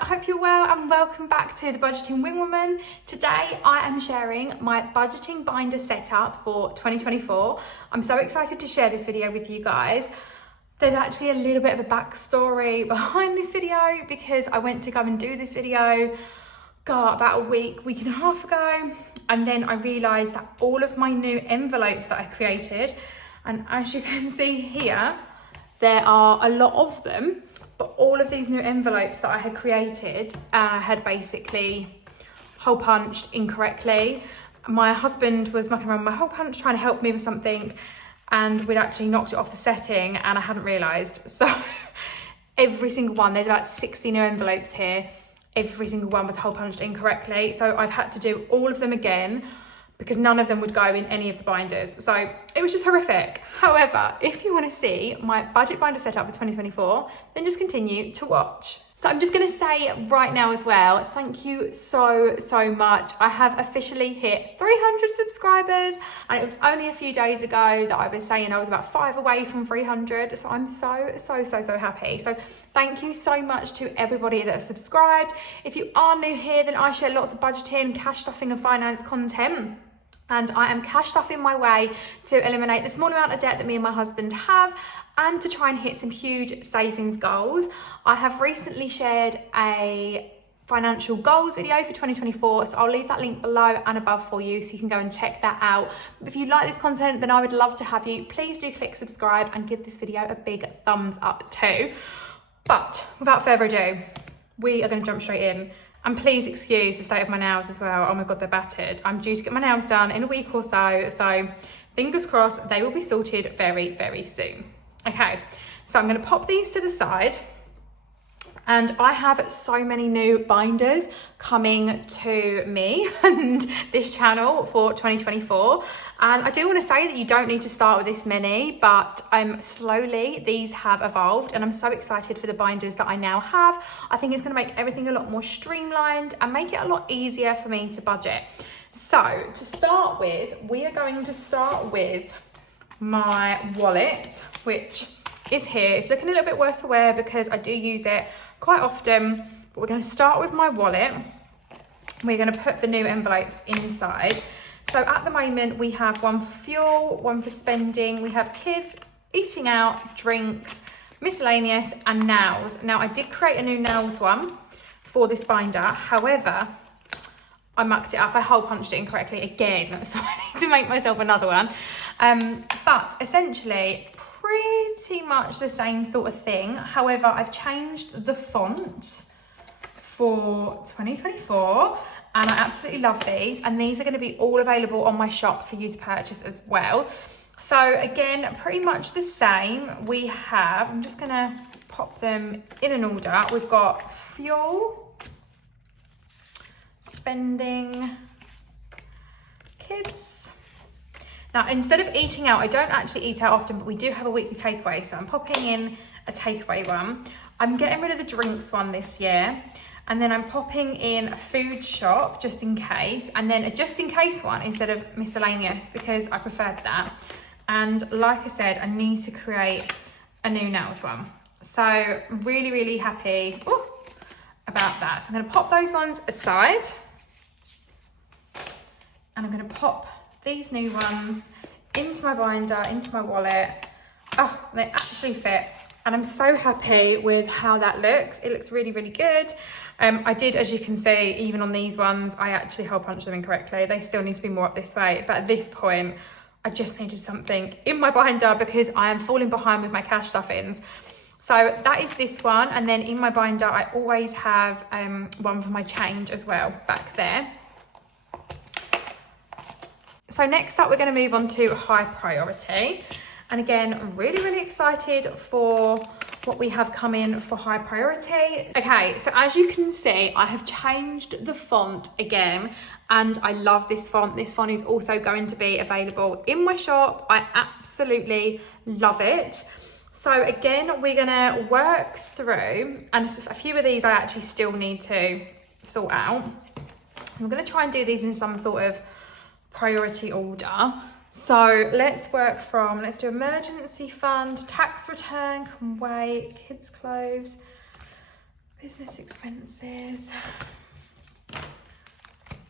I hope you're well and welcome back to the Budgeting Wing Woman. Today I am sharing my budgeting binder setup for 2024. I'm so excited to share this video with you guys. There's actually a little bit of a backstory behind this video because I went to go and do this video about a week and a half ago, and then I realised that all of my new envelopes that I created, and as you can see here, there are a lot of them, but all of these new envelopes that I had created had basically hole punched incorrectly. My husband was mucking around with my hole punch trying to help me with something, and we'd actually knocked it off the setting and I hadn't realised. So every single one, there's about 60 new envelopes here, every single one was hole punched incorrectly. So I've had to do all of them again because none of them would go in any of the binders. So it was just horrific. However, if you want to see my budget binder setup for 2024, then just continue to watch. So I'm just going to say right now as well, thank you so much. I have officially hit 300 subscribers, and it was only a few days ago that I was saying I was about 5 away from 300. So I'm so happy. So thank you so much to everybody that has subscribed. If you are new here, then I share lots of budgeting, cash stuffing and finance content. And I am cash stuffing my way to eliminate the small amount of debt that me and my husband have and to try and hit some huge savings goals. I have recently shared a financial goals video for 2024, so I'll leave that link below and above for you so you can go and check that out. If you like this content, then I would love to have you. Please do click subscribe and give this video a big thumbs up too. But without further ado, we are going to jump straight in. And please excuse the state of my nails as well. Oh my God, they're battered. I'm due to get my nails done in a week or so. So fingers crossed, they will be sorted very soon. Okay, so I'm going to pop these to the side. And I have so many new binders coming to me and this channel for 2024. And I do want to say that you don't need to start with this many, but slowly these have evolved and I'm so excited for the binders that I now have. I think it's going to make everything a lot more streamlined and make it a lot easier for me to budget. So to start with, we are going to start with my wallet, which is here. It's looking a little bit worse for wear because I do use it quite often, but we're going to start with my wallet. We're going to put the new envelopes inside. So at the moment we have one for fuel, one for spending, we have kids, eating out, drinks, miscellaneous and nails. Now I did create a new nails one for this binder, however I mucked it up, I hole punched it incorrectly again, so I need to make myself another one. But essentially pretty much the same sort of thing. However, I've changed the font for 2024 and I absolutely love these, and these are going to be all available on my shop for you to purchase as well. So again, pretty much the same. We have, I'm just going to pop them in an order. We've got fuel, spending, kids. Now, instead of eating out, I don't actually eat out often, but we do have a weekly takeaway. So I'm popping in a takeaway one. I'm getting rid of the drinks one this year. And then I'm popping in a food shop just in case. And then a just in case one instead of miscellaneous because I preferred that. And like I said, I need to create a new nails one. So really happy about that. So I'm gonna pop those ones aside. And I'm gonna pop these new ones into my binder, into my wallet. Oh, they actually fit. And I'm so happy with how that looks. It looks really good. I did, as you can see, even on these ones, I actually hole punched them incorrectly. They still need to be more up this way. But at this point, I just needed something in my binder because I am falling behind with my cash stuffings. So that is this one. And then in my binder, I always have one for my change as well back there. So next up, we're going to move on to high priority. And again, really excited for what we have coming for high priority. Okay, so as you can see, I have changed the font again and I love this font. This font is also going to be available in my shop. I absolutely love it. So again, we're gonna work through, and a few of these I actually still need to sort out. I'm gonna try and do these in some sort of priority order. So let's do emergency fund, tax return, can wait, kids clothes, business expenses.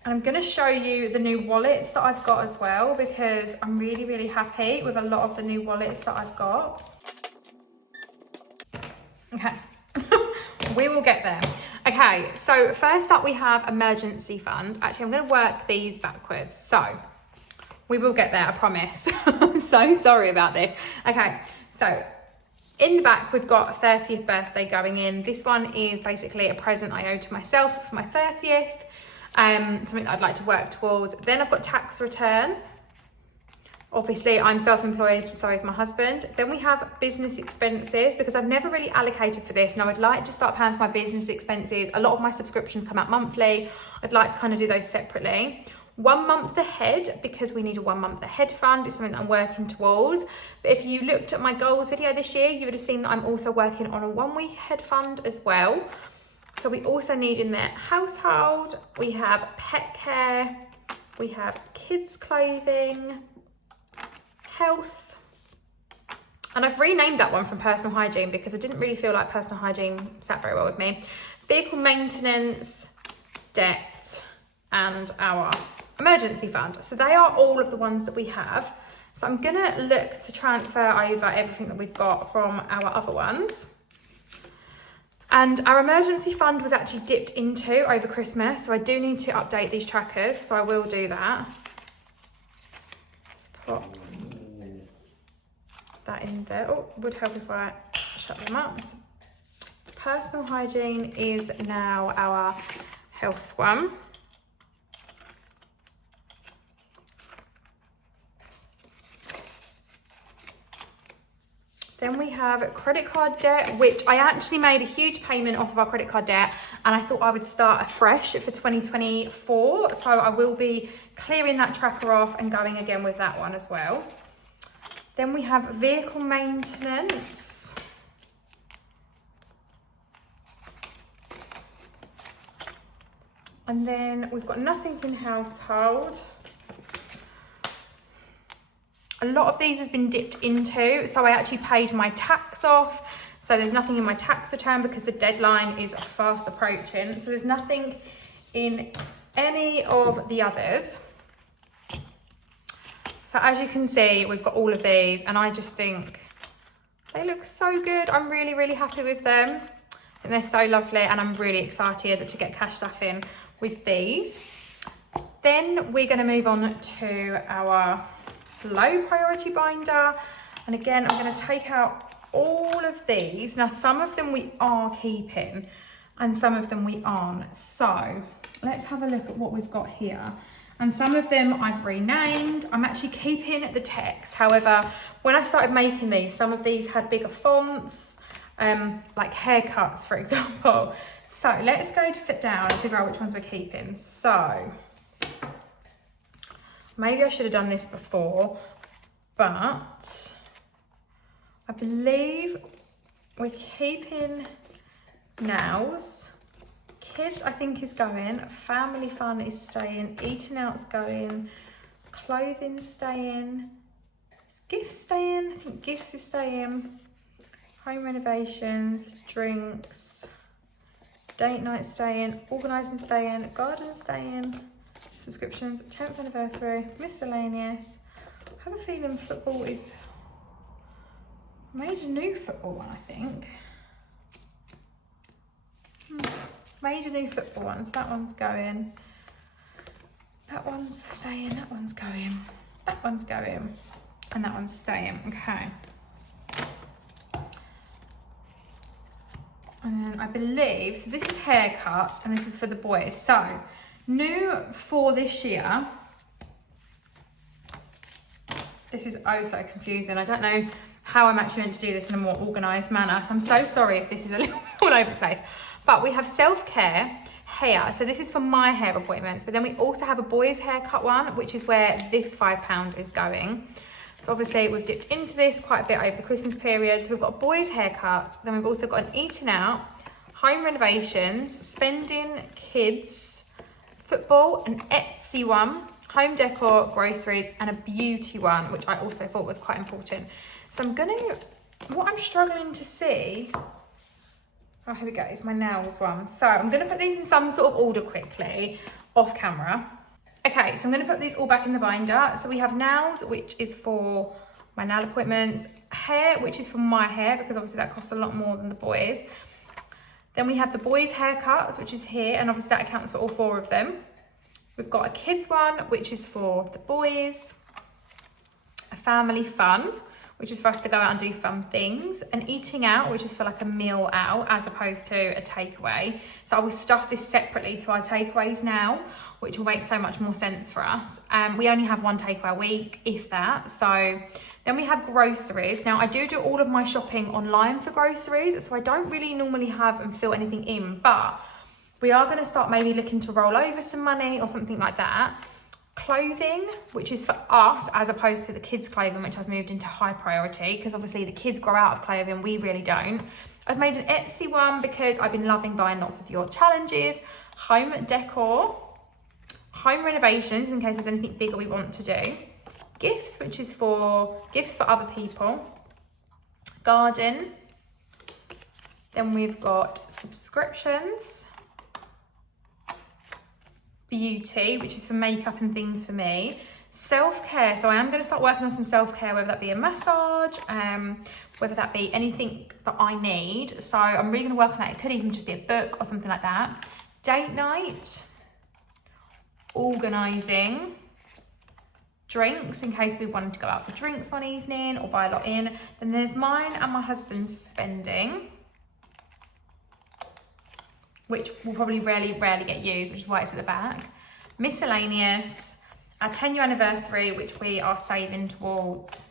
And I'm going to show you the new wallets that I've got as well, because I'm really, really happy with a lot of the new wallets that I've got. Okay, we will get there. Okay, so first up we have emergency fund. Actually, I'm going to work these backwards. So we will get there, I promise. I'm so sorry about this. Okay, so in the back, we've got a 30th birthday going in. This one is basically a present I owe to myself for my 30th. Something that I'd like to work towards. Then I've got tax return. Obviously, I'm self-employed, so is my husband. Then we have business expenses, because I've never really allocated for this. Now, I'd like to start paying for my business expenses. A lot of my subscriptions come out monthly. I'd like to kind of do those separately. 1 month ahead, because we need a 1 month ahead fund. It's something that I'm working towards. But if you looked at my goals video this year, you would have seen that I'm also working on a 1 week ahead fund as well. So we also need in there household, we have pet care, we have kids clothing, health. And I've renamed that one from personal hygiene because I didn't really feel like personal hygiene sat very well with me. Vehicle maintenance, debt, and our emergency fund. So they are all of the ones that we have. So I'm gonna look to transfer over everything that we've got from our other ones. And our emergency fund was actually dipped into over Christmas, so I do need to update these trackers, so I will do that. Let's put that in there. Oh, would help if I shut them up. Personal hygiene is now our health one. Then we have credit card debt, which I actually made a huge payment off of our credit card debt, and I thought I would start afresh for 2024. So I will be clearing that tracker off and going again with that one as well. Then we have vehicle maintenance. And then we've got nothing in household. A lot of these has been dipped into, so I actually paid my tax off. So there's nothing in my tax return because the deadline is fast approaching. So there's nothing in any of the others. So as you can see, we've got all of these, and I just think they look so good. I'm really, really happy with them. And they're so lovely, and I'm really excited to get cash stuff in with these. Then we're gonna move on to our low priority binder, and again I'm going to take out all of these. Now some of them we are keeping and some of them we aren't, so let's have a look at what we've got here. And some of them I've renamed. I'm actually keeping the text, however when I started making these, some of these had bigger fonts, like haircuts for example. So let's go to fit down and figure out which ones we're keeping. So maybe I should have done this before, but I believe we're keeping nows. Kids, I think, is going. Family fun is staying. Eating out's going. Clothing staying. Is gifts staying? I think gifts is staying. Home renovations, drinks, date night staying, organising staying, garden staying. Subscriptions, 10th anniversary, miscellaneous. I have a feeling football is made a new football one, I think. Made a new football one, so that one's going. That one's staying, that one's going. That one's going, and that one's staying, okay. And then I believe, so this is haircuts and this is for the boys. So, new for this year, this is oh so confusing. I don't know how I'm actually meant to do this in a more organised manner. So I'm so sorry if this is a little bit all over the place. But we have self-care, hair. So this is for my hair appointments. But then we also have a boys haircut one, which is where this £5 is going. So obviously we've dipped into this quite a bit over the Christmas period. So we've got a boys haircut. Then we've also got an eating out, home renovations, spending, kids, football, an Etsy one, home decor, groceries, and a beauty one, which I also thought was quite important. So I'm gonna, what I'm struggling to see, Oh, here we go, it's my nails one. So I'm gonna put these in some sort of order quickly, off camera. Okay, so I'm gonna put these all back in the binder. So we have nails, which is for my nail appointments, hair, which is for my hair, because obviously that costs a lot more than the boys. Then we have the boys' haircuts, which is here, and obviously that accounts for all 4 of them. We've got a kids one, which is for the boys, a family fun, which is for us to go out and do fun things, an eating out, which is for like a meal out as opposed to a takeaway. So I will stuff this separately to our takeaways now, which will make so much more sense for us. We only have 1 takeaway a week, if that. So then we have groceries. Now I do all of my shopping online for groceries, so I don't really normally have and fill anything in, but we are going to start maybe looking to roll over some money or something like that. Clothing, which is for us as opposed to the kids' clothing, which I've moved into high priority because obviously the kids grow out of clothing, we really don't. I've made an Etsy one because I've been loving buying lots of your challenges. Home decor, home renovations in case there's anything bigger we want to do. Gifts, which is for gifts for other people. Garden. Then we've got subscriptions. Beauty, which is for makeup and things for me. Self-care, so I am going to start working on some self-care, whether that be a massage, whether that be anything that I need. So I'm really going to work on that. It could even just be a book or something like that. Date night, organising, drinks in case we wanted to go out for drinks one evening or buy a lot in. Then there's mine and my husband's spending, which will probably rarely get used, which is why it's at the back. Miscellaneous, our 10-year anniversary, which we are saving towards.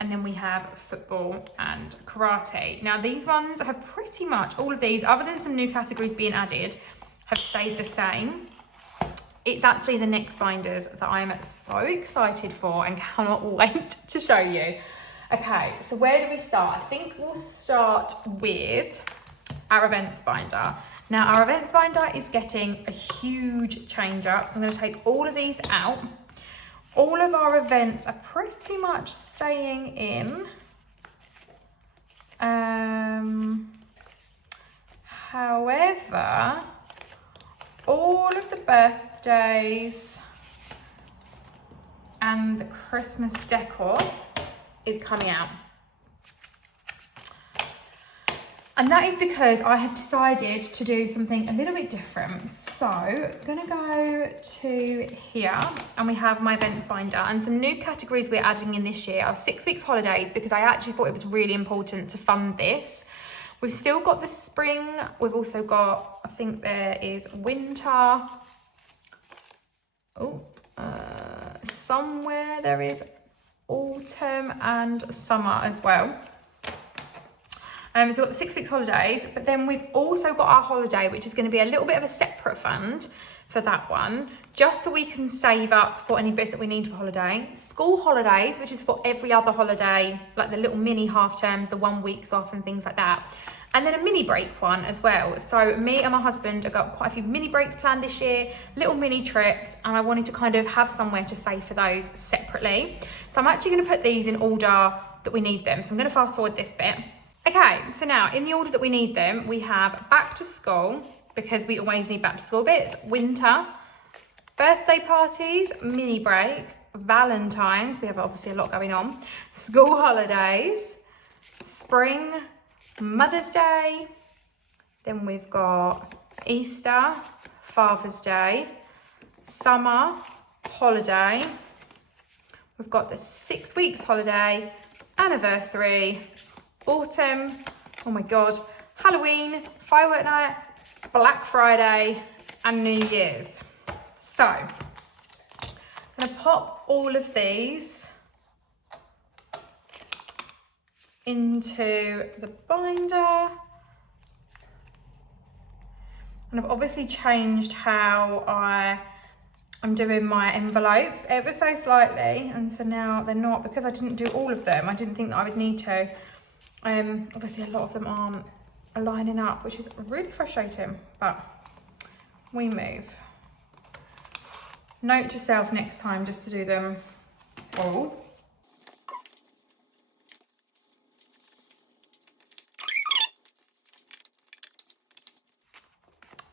And then we have football and karate. Now these ones have pretty much, all of these, other than some new categories being added, have stayed the same. It's actually the next binders that I am so excited for and cannot wait to show you. Okay, so where do we start? I think we'll start with our events binder. Now our events binder is getting a huge change up, so I'm going to take all of these out. All of our events are pretty much staying in. However, all of the birthdays and the Christmas decor is coming out. And that is because I have decided to do something a little bit different. So I'm gonna go to here and we have my events binder and some new categories we're adding in this year are 6 weeks holidays because I actually thought it was really important to fund this. We've still got the spring. We've also got, I think there is winter. Somewhere there is autumn and summer as well. So we've got the 6 weeks holidays, but then we've also got our holiday, which is going to be a little bit of a separate fund for that one, just so we can save up for any bits that we need for holiday. School holidays, which is for every other holiday, like the little mini half terms, the 1 week's off and things like that. And then a mini break one as well. So me and my husband have got quite a few mini breaks planned this year, little mini trips, and I wanted to kind of have somewhere to save for those separately. So I'm actually going to put these in order that we need them. So I'm going to fast forward this bit. Okay, so now in the order that we need them, we have back to school, because we always need back to school bits, winter, birthday parties, mini break, Valentine's, we have obviously a lot going on, school holidays, spring, Mother's Day, then we've got Easter, Father's Day, summer, holiday, we've got the 6 weeks holiday, anniversary, autumn, oh my god, Halloween, firework night, Black Friday and New Year's. So I'm going to pop all of these into the binder, and I've obviously changed how I'm doing my envelopes ever so slightly, and so now they're not, because I didn't do all of them, I didn't think that I would need to. Obviously a lot of them aren't lining up, which is really frustrating, but we move. Note to self next time just to do them all.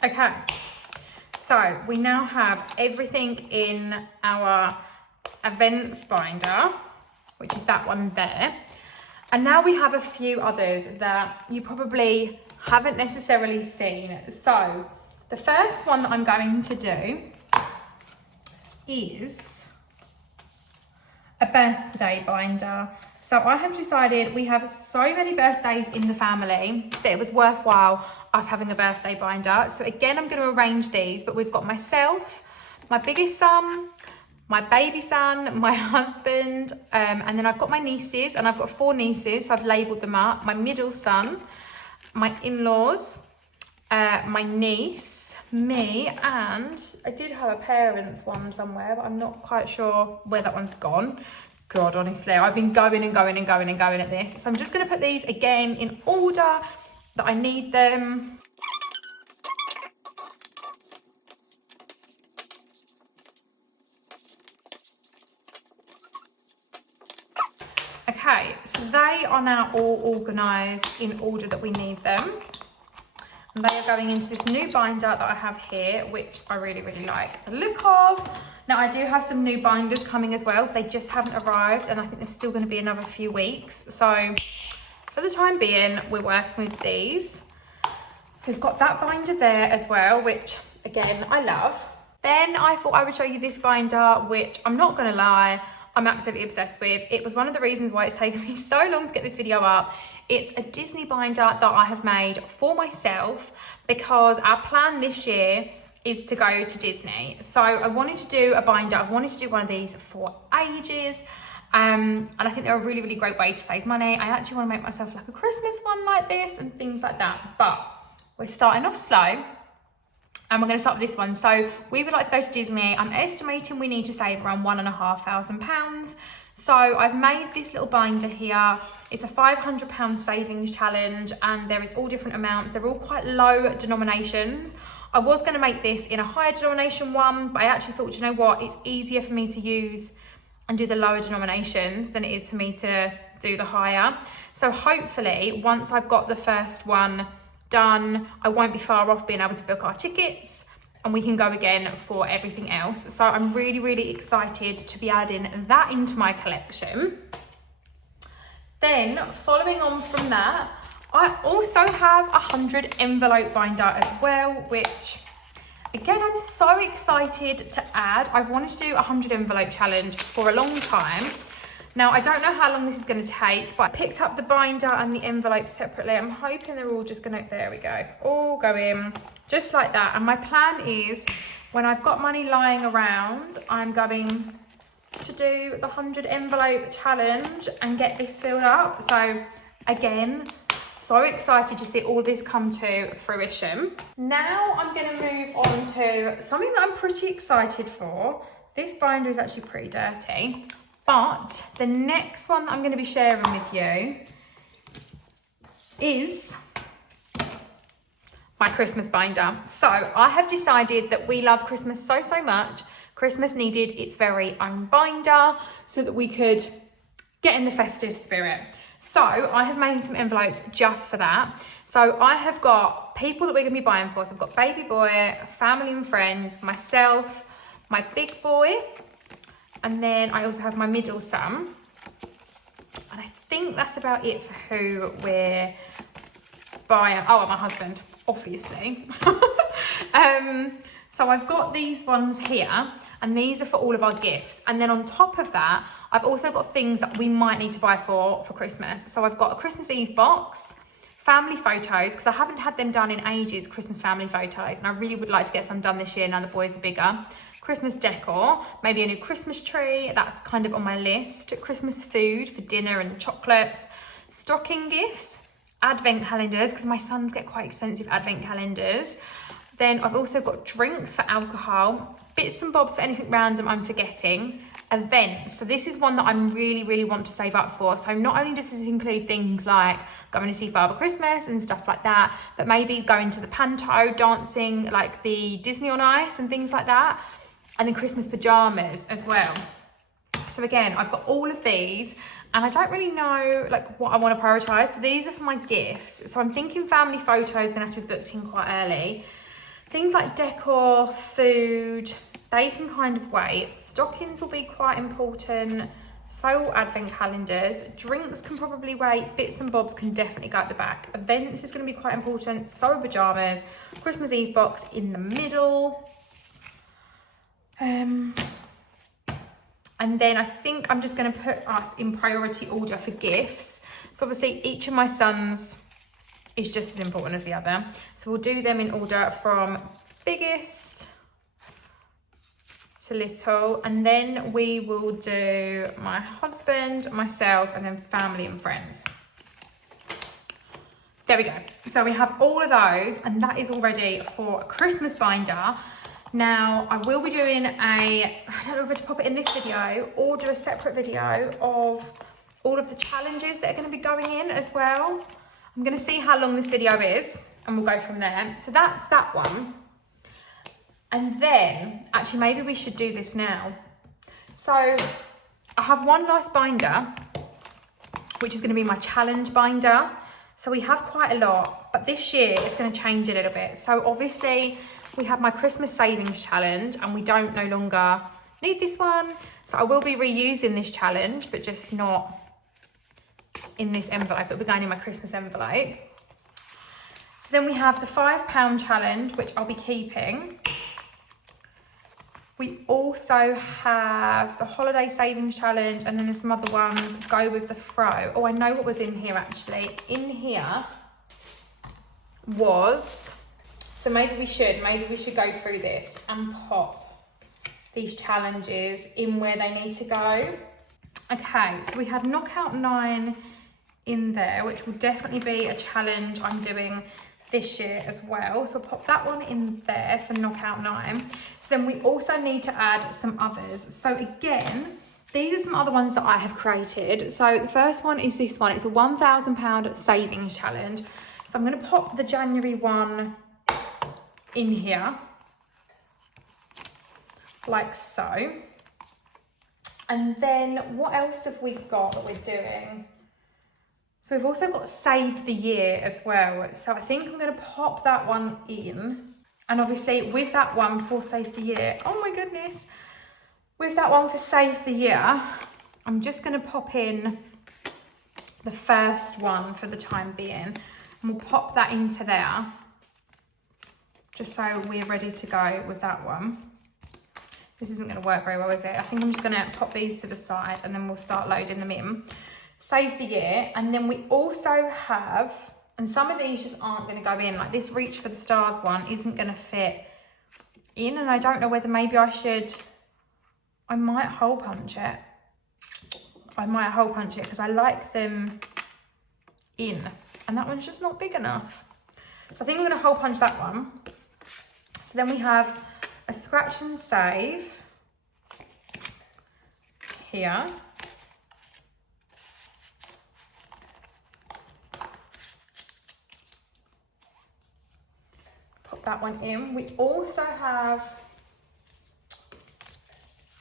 Okay, so we now have everything in our events binder, which is that one there. And now we have a few others that you probably haven't necessarily seen. So the first one that I'm going to do is a birthday binder. So I have decided we have so many birthdays in the family that it was worthwhile us having a birthday binder. So again, I'm going to arrange these, but we've got myself, my biggest son, my baby son, my husband, and then I've got my nieces, and I've got 4 nieces, so I've labelled them up. My middle son, my in-laws, my niece, me, and I did have a parents one somewhere, but I'm not quite sure where that one's gone. God, honestly, I've been going at this. So I'm just going to put these again in order that I need them. Okay, so they are now all organised in order that we need them. And they are going into this new binder that I have here, which I really, really like the look of. Now, I do have some new binders coming as well. They just haven't arrived, and I think there's still going to be another few weeks. So for the time being, we're working with these. So we've got that binder there as well, which again, I love. Then I thought I would show you this binder, which I'm not going to lie, I'm absolutely obsessed with. It was one of the reasons why it's taken me so long to get this video up. It's a Disney binder that I have made for myself because our plan this year is to go to Disney. So I wanted to do a binder. I've wanted to do one of these for ages. And I think they're a really, really great way to save money. I actually want to make myself like a Christmas one like this and things like that. But we're starting off slow. And we're going to start with this one. So we would like to go to Disney. I'm estimating we need to save around £1,500. So I've made this little binder here. It's a £500 savings challenge, and there is all different amounts. They're all quite low denominations. I was going to make this in a higher denomination one, but I actually thought, you know what, it's easier for me to use and do the lower denomination than it is for me to do the higher. So hopefully, once I've got the first one done, I won't be far off being able to book our tickets, and we can go again for everything else. So I'm really, really excited to be adding that into my collection. Then following on from that, I also have a 100 envelope binder as well, which again, I'm so excited to add. I've wanted to do a 100 envelope challenge for a long time. Now, I don't know how long this is going to take, but I picked up the binder and the envelope separately. I'm hoping they're all just going to, there we go, all go in just like that. And my plan is when I've got money lying around, I'm going to do the 100 envelope challenge and get this filled up. So again, so excited to see all this come to fruition. Now I'm going to move on to something that I'm pretty excited for. This binder is actually pretty dirty. But the next one that I'm going to be sharing with you is my Christmas binder. So I have decided that we love Christmas so, so much. Christmas needed its very own binder so that we could get in the festive spirit. So I have made some envelopes just for that. So I have got people that we're going to be buying for. So I've got baby boy, family and friends, myself, my big boy, and then I also have my middle son. And I think that's about it for who we're buying. Oh, and my husband, obviously. So I've got these ones here, and these are for all of our gifts. And then on top of that, I've also got things that we might need to buy for Christmas. So I've got a Christmas Eve box, family photos, because I haven't had them done in ages, Christmas family photos, and I really would like to get some done this year now the boys are bigger. Christmas decor, maybe a new Christmas tree, that's kind of on my list. Christmas food for dinner and chocolates, stocking gifts, advent calendars, because my sons get quite expensive advent calendars. Then I've also got drinks for alcohol, bits and bobs for anything random I'm forgetting, events. So this is one that I'm really want to save up for. So not only does this include things like going to see Father Christmas and stuff like that, but maybe going to the Panto, dancing like the Disney on Ice and things like that. And then Christmas pajamas as well. So again, I've got all of these and I don't really know like what I want to prioritize. So these are for my gifts. So I'm thinking family photos are gonna have to be booked in quite early. Things like decor, food, they can kind of wait. Stockings will be quite important. So will advent calendars. Drinks can probably wait. Bits and bobs can definitely go at the back. Events is going to be quite important. So are pyjamas. Christmas Eve box in the middle. And then I think I'm just going to put us in priority order for gifts. So obviously each of my sons is just as important as the other. So we'll do them in order from biggest to little, and then we will do my husband, myself, and then family and friends. There we go. So we have all of those, and that is all ready for a Christmas binder. Now, I will be doing I don't know if to pop it in this video or do a separate video of all of the challenges that are going to be going in as well. I'm going to see how long this video is and we'll go from there. So that's that one. And then, actually, maybe we should do this now. So I have one last binder, which is going to be my challenge binder. So we have quite a lot, but this year it's going to change a little bit. So obviously we have my Christmas savings challenge and we don't no longer need this one. So I will be reusing this challenge, but just not in this envelope, but we're going in my Christmas envelope. So then we have the £5 challenge, which I'll be keeping. We also have the holiday savings challenge, and then there's some other ones go with the fro. Oh, I know what was in here actually. In here was, so maybe we should go through this and pop these challenges in where they need to go. Okay, so we have Knockout 9 in there, which will definitely be a challenge I'm doing this year as well. So I'll pop that one in there for Knockout 9. So then we also need to add some others. So again, these are some other ones that I have created. So the first one is this one. It's a £1,000 savings challenge. So I'm going to pop the January one in here, like so. And then what else have we got that we're doing? So we've also got Save the Year as well. So I think I'm going to pop that one in. And obviously with that one for Save the Year, oh my goodness. With that one for Save the Year, I'm just going to pop in the first one for the time being. And we'll pop that into there, just so we're ready to go with that one. This isn't going to work very well, is it? I think I'm just going to pop these to the side and then we'll start loading them in. Save the Year. And then we also have, and some of these just aren't going to go in, like this Reach for the Stars one isn't going to fit in, and I don't know whether maybe I might hole punch it. I might hole punch it because I like them in, and that one's just not big enough. So I think I'm going to hole punch that one. So then we have a Scratch and Save here. Pop that one in. We also have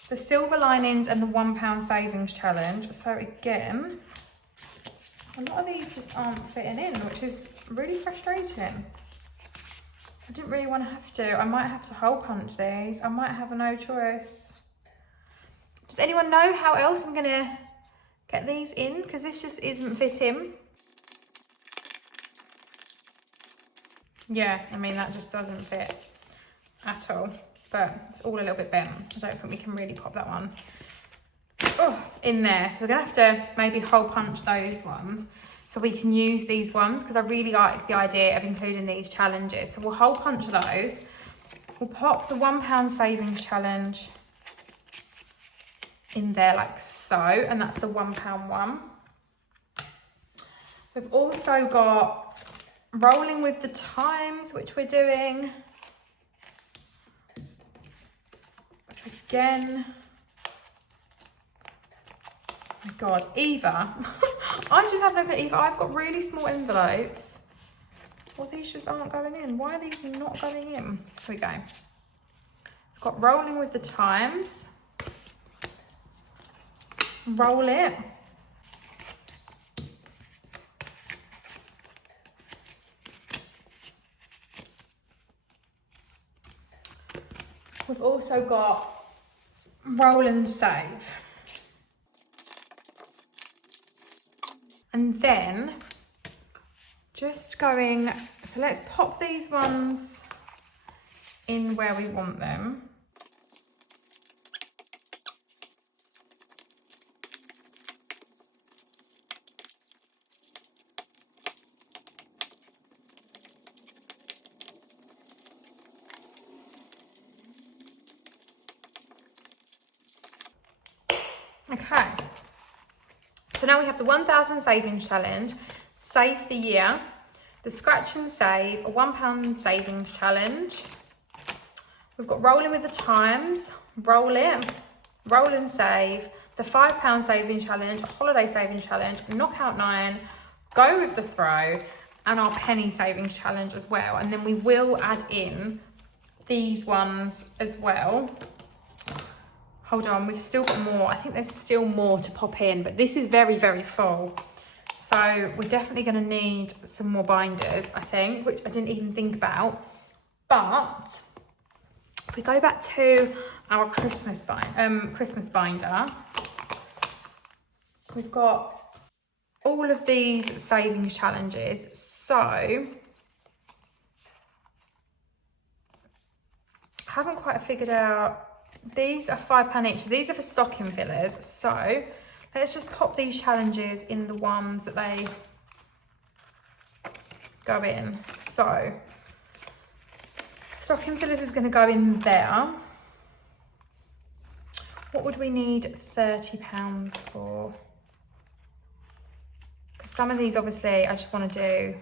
the Silver Linings and the £1 savings challenge. So again, a lot of these just aren't fitting in, which is really frustrating. I didn't really want to have to. I might have to hole punch these. I might have no choice. Does anyone know how else I'm going to get these in? Because this just isn't fitting. Yeah, I mean, that just doesn't fit at all. But it's all a little bit bent. I don't think we can really pop that one in there. So we're going to have to maybe hole punch those ones so we can use these ones, because I really like the idea of including these challenges. So we'll hole punch those. We'll pop the £1 savings challenge in there like so, and that's the £1 one. We've also got Rolling with the Times, which we're doing. So again, oh my God, Eva. I just have a look at Eva. I've got really small envelopes. Well, these just aren't going in. Why are these not going in? Here we go. I've got Rolling with the Times. Roll it. We've also got roll and save. And then just going, so let's pop these ones in where we want them. Okay, so now we have the 1,000 savings challenge, save the year, the scratch and save, a £1 savings challenge. We've got rolling with the times, roll it, roll and save, the £5 savings challenge, a holiday savings challenge, knockout 9, go with the throw, and our penny savings challenge as well. And then we will add in these ones as well. Hold on, we've still got more. I think there's still more to pop in, but this is very, very full. So we're definitely going to need some more binders, I think, which I didn't even think about. But if we go back to our Christmas binder, we've got all of these savings challenges. So I haven't quite figured out. These are £5 each. These are for stocking fillers. So let's just pop these challenges in the ones that they go in. So stocking fillers is going to go in there. What would we need £30 for? Because some of these, obviously, I just want to do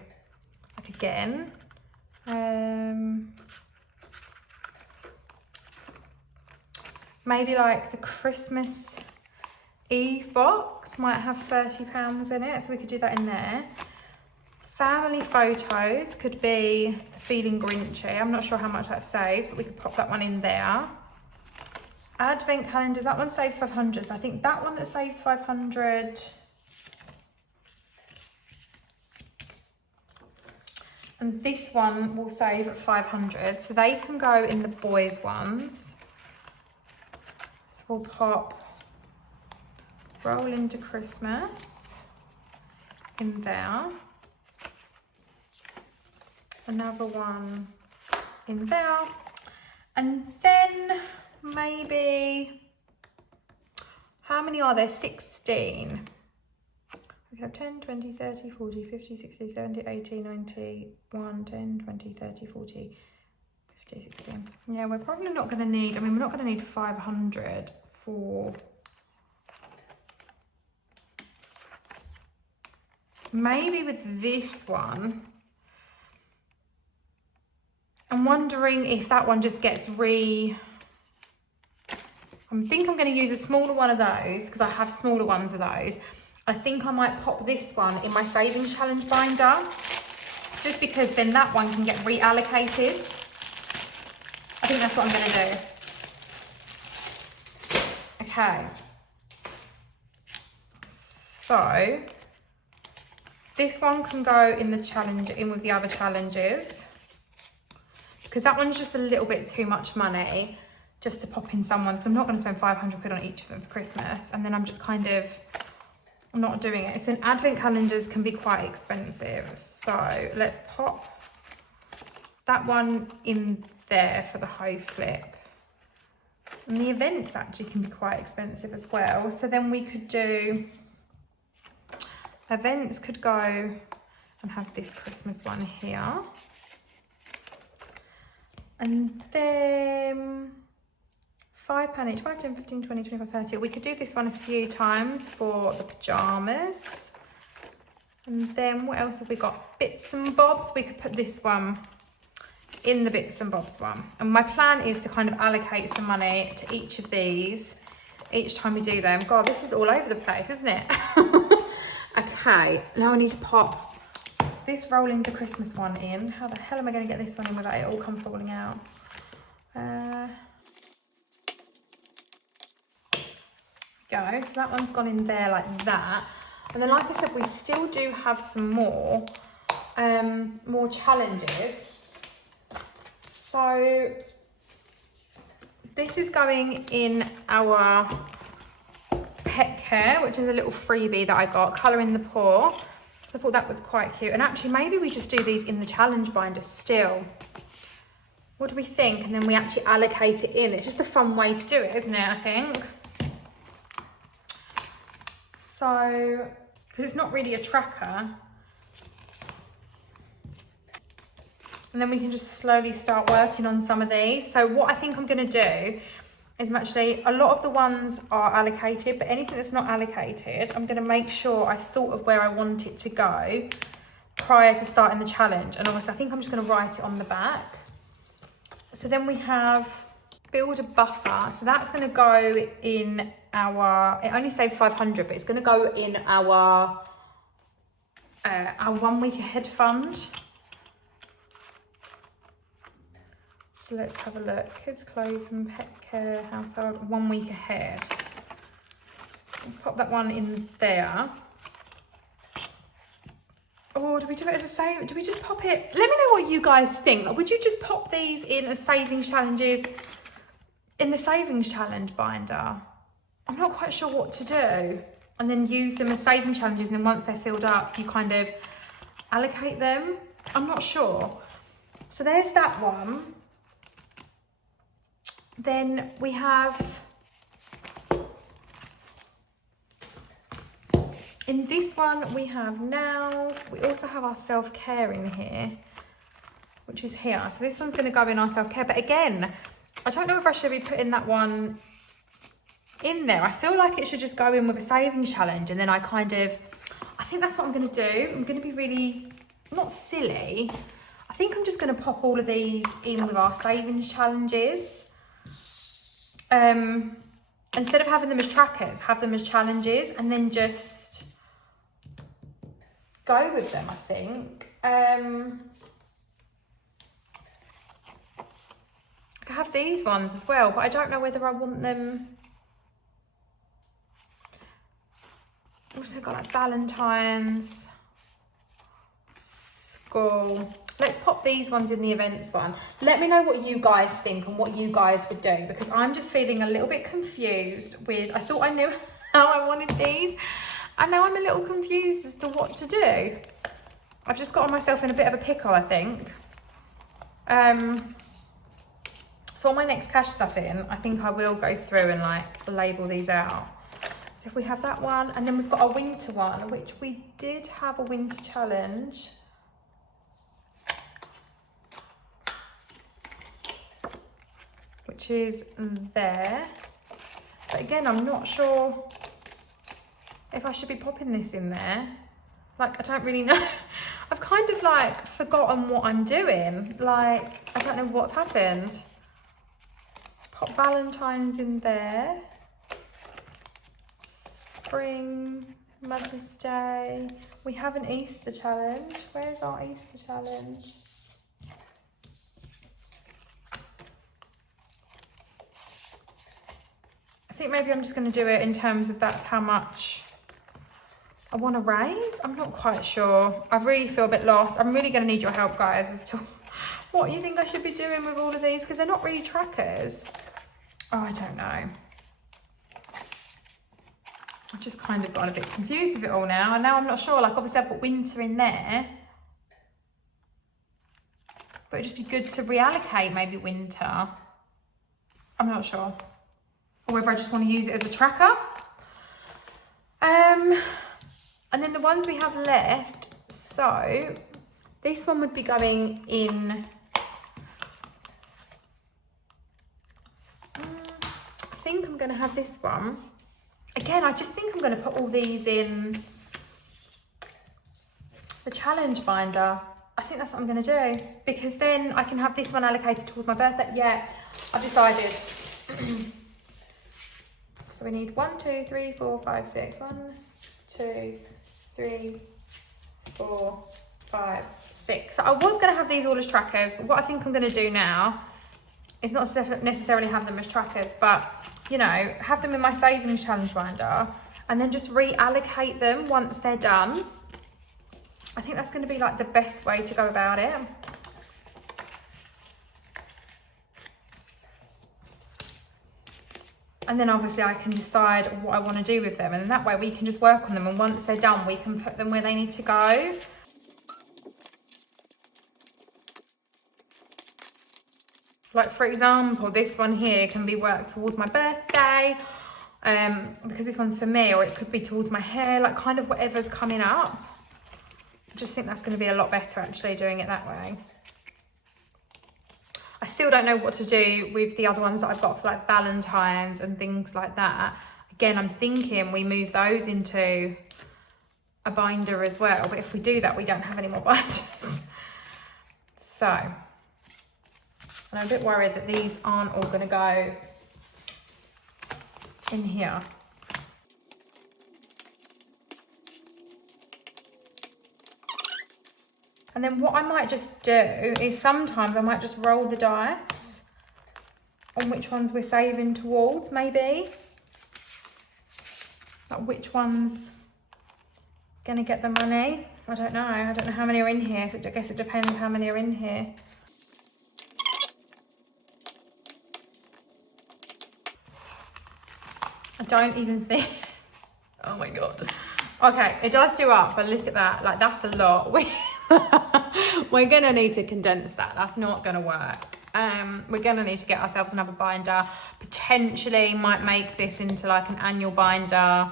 like again. Maybe like the Christmas Eve box might have £30 in it, so we could do that in there. Family photos could be Feeling Grinchy. I'm not sure how much that saves, but we could pop that one in there. Advent calendars, that one saves 500, so I think that one that saves 500. And this one will save 500, so they can go in the boys' ones. We'll pop Roll Into Christmas in there. Another one in there. And then maybe, how many are there? 16. We have 10, 20, 30, 40, 50, 60, 70, 80, 90, 1, 10, 20, 30, 40, 50, 60. Yeah, we're probably not going to need, we're not going to need 500 for, maybe with this one. I'm wondering if that one just gets I think I'm going to use a smaller one of those because I have smaller ones of those. I think I might pop this one in my savings challenge binder just because then that one can get reallocated. I think that's what I'm going to do. Okay. So this one can go in the challenge, in with the other challenges, because that one's just a little bit too much money just to pop in someone's, because I'm not going to spend 500 quid on each of them for Christmas, and then I'm just kind of not doing it. So advent calendars can be quite expensive, so let's pop that one in there for the hoe flip. And the events actually can be quite expensive as well, so then we could do, events could go and have this Christmas one here, and then £5 each, 5, 10, 15, 20, 25, 30. We could do this one a few times for the pyjamas. And then what else have we got? Bits and bobs. We could put this one in the bits and bobs one. And my plan is to kind of allocate some money to each of these each time we do them. God, this is all over the place, isn't it? Okay, now I need to pop this Roll Into Christmas one in. How the hell am I going to get this one in without it all come falling out? Go. So that one's gone in there like that. And then, like I said, we still do have some more challenges. So This is going in our pet care, which is a little freebie that I got, Colour in the Paw. I thought that was quite cute. And actually, maybe we just do these in the challenge binder still. What do we think? And then we actually allocate it in. It's just a fun way to do it, isn't it, I think? So, because it's not really a tracker. And then we can just slowly start working on some of these. So what I think I'm going to do is actually, a lot of the ones are allocated, but anything that's not allocated, I'm going to make sure I thought of where I want it to go prior to starting the challenge. And obviously, I think I'm just going to write it on the back. So then we have build a buffer. So that's going to go in our, it only saves 500, but it's going to go in our 1 week ahead fund. So let's have a look. Kids clothing, pet care, household, 1 week ahead. Let's pop that one in there. Or do we do it as a save? Do we just pop it? Let me know what you guys think. Like, would you just pop these in as savings challenges in the savings challenge binder? I'm not quite sure what to do. And then use them as saving challenges, and then once they're filled up, you kind of allocate them. I'm not sure. So there's that one. Then we have, in this one, we have nails. We also have our self-care in here, which is here. So this one's going to go in our self-care. But again, I don't know if I should be putting that one in there. I feel like it should just go in with a savings challenge. And then I think that's what I'm going to do. I'm going to be really, not silly. I think I'm just going to pop all of these in with our savings challenges. Instead of having them as trackers, have them as challenges, and then just go with them, I think. I have these ones as well, but I don't know whether I want them. Also got like Valentine's, school. Let's pop these ones in the events one. Let me know what you guys think and what you guys would do, because I'm just feeling a little bit confused with, I thought I knew how I wanted these, and now I'm a little confused as to what to do. I've just got myself in a bit of a pickle, I think. So on my next cash stuff in, I think I will go through and like label these out. So if we have that one, and then we've got our winter one, which we did have a winter challenge. Which is there. But again, I'm not sure if I should be popping this in there. Like, I don't really know. I've kind of like forgotten what I'm doing. Like, I don't know what's happened. Pop Valentine's in there. Spring, Mother's Day. We have an Easter challenge. Where's our Easter challenge? I think maybe I'm just going to do it in terms of that's how much I want to raise. I'm not quite sure. I really feel a bit lost. I'm really going to need your help, guys, as to what you think I should be doing with all of these, because they're not really trackers. Oh, I don't know. I've just kind of got a bit confused with it all now. And now I'm not sure. Like, obviously I've got winter in there. But it'd just be good to reallocate maybe winter. I'm not sure. Or whether I just want to use it as a tracker. And then the ones we have left, so this one would be going in, I think I'm going to have this one. Again, I just think I'm going to put all these in the challenge binder. I think that's what I'm going to do, because then I can have this one allocated towards my birthday. Yeah, I've decided. So we need 1, 2, 3, 4, 5, 6. 1, 2, 3, 4, 5, 6. So I was going to have these all as trackers, but what I think I'm going to do now is not necessarily have them as trackers, but, you know, have them in my savings challenge binder and then just reallocate them once they're done. I think that's going to be like the best way to go about it. And then obviously I can decide what I want to do with them. And that way we can just work on them. And once they're done, we can put them where they need to go. Like for example, this one here can be worked towards my birthday, because this one's for me, or it could be towards my hair, like kind of whatever's coming up. I just think that's going to be a lot better actually doing it that way. I still don't know what to do with the other ones that I've got for like Valentine's and things like that. Again, I'm thinking we move those into a binder as well, but if we do that, we don't have any more binders. So, and I'm a bit worried that these aren't all going to go in here. And then what I might just do is sometimes I might just roll the dice on which ones we're saving towards, maybe. Like which one's gonna get the money. I don't know. I don't know how many are in here. So I guess it depends how many are in here. I don't even think, oh my God. Okay, it does do up, but look at that. Like that's a lot. We're gonna need to condense that. That's not gonna work. We're gonna need to get ourselves another binder. Potentially might make this into like an annual binder.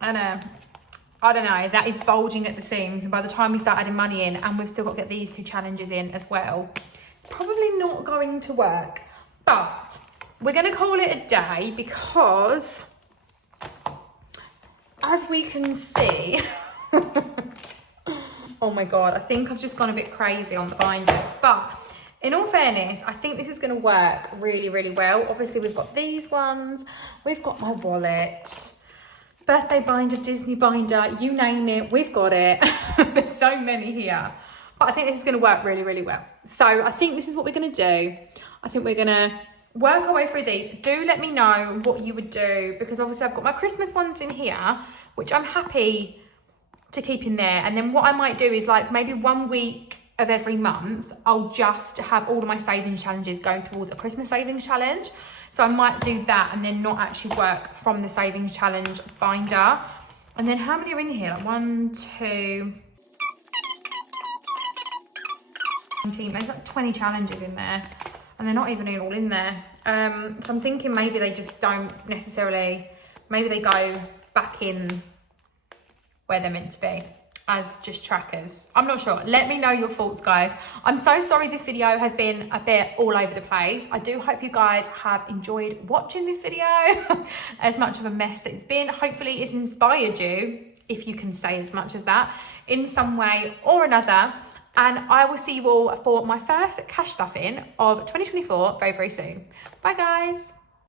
And I don't know, that is bulging at the seams. And by the time we start adding money in, and we've still got to get these 2 challenges in as well, it's probably not going to work. But we're gonna call it a day because as we can see, oh my God, I think I've just gone a bit crazy on the binders. But in all fairness, I think this is going to work really, really well. Obviously, we've got these ones. We've got my wallet, birthday binder, Disney binder, you name it, we've got it. There's so many here. But I think this is going to work really, really well. So I think this is what we're going to do. I think we're going to work our way through these. Do let me know what you would do, because obviously I've got my Christmas ones in here, which I'm happy to keep in there. And then what I might do is like maybe 1 week of every month, I'll just have all of my savings challenges go towards a Christmas savings challenge. So I might do that and then not actually work from the savings challenge binder. And then how many are in here? Like 1, 2, 19. There's like 20 challenges in there, and they're not even all in there. So I'm thinking maybe they just don't necessarily, maybe they go back in where they're meant to be as just trackers. I'm not sure. Let me know your thoughts, guys. I'm so sorry this video has been a bit all over the place. I do hope you guys have enjoyed watching this video as much of a mess that it's been. Hopefully it's inspired you, if you can say as much as that, in some way or another. And I will see you all for my first cash stuffing of 2024 very, very soon. Bye, guys.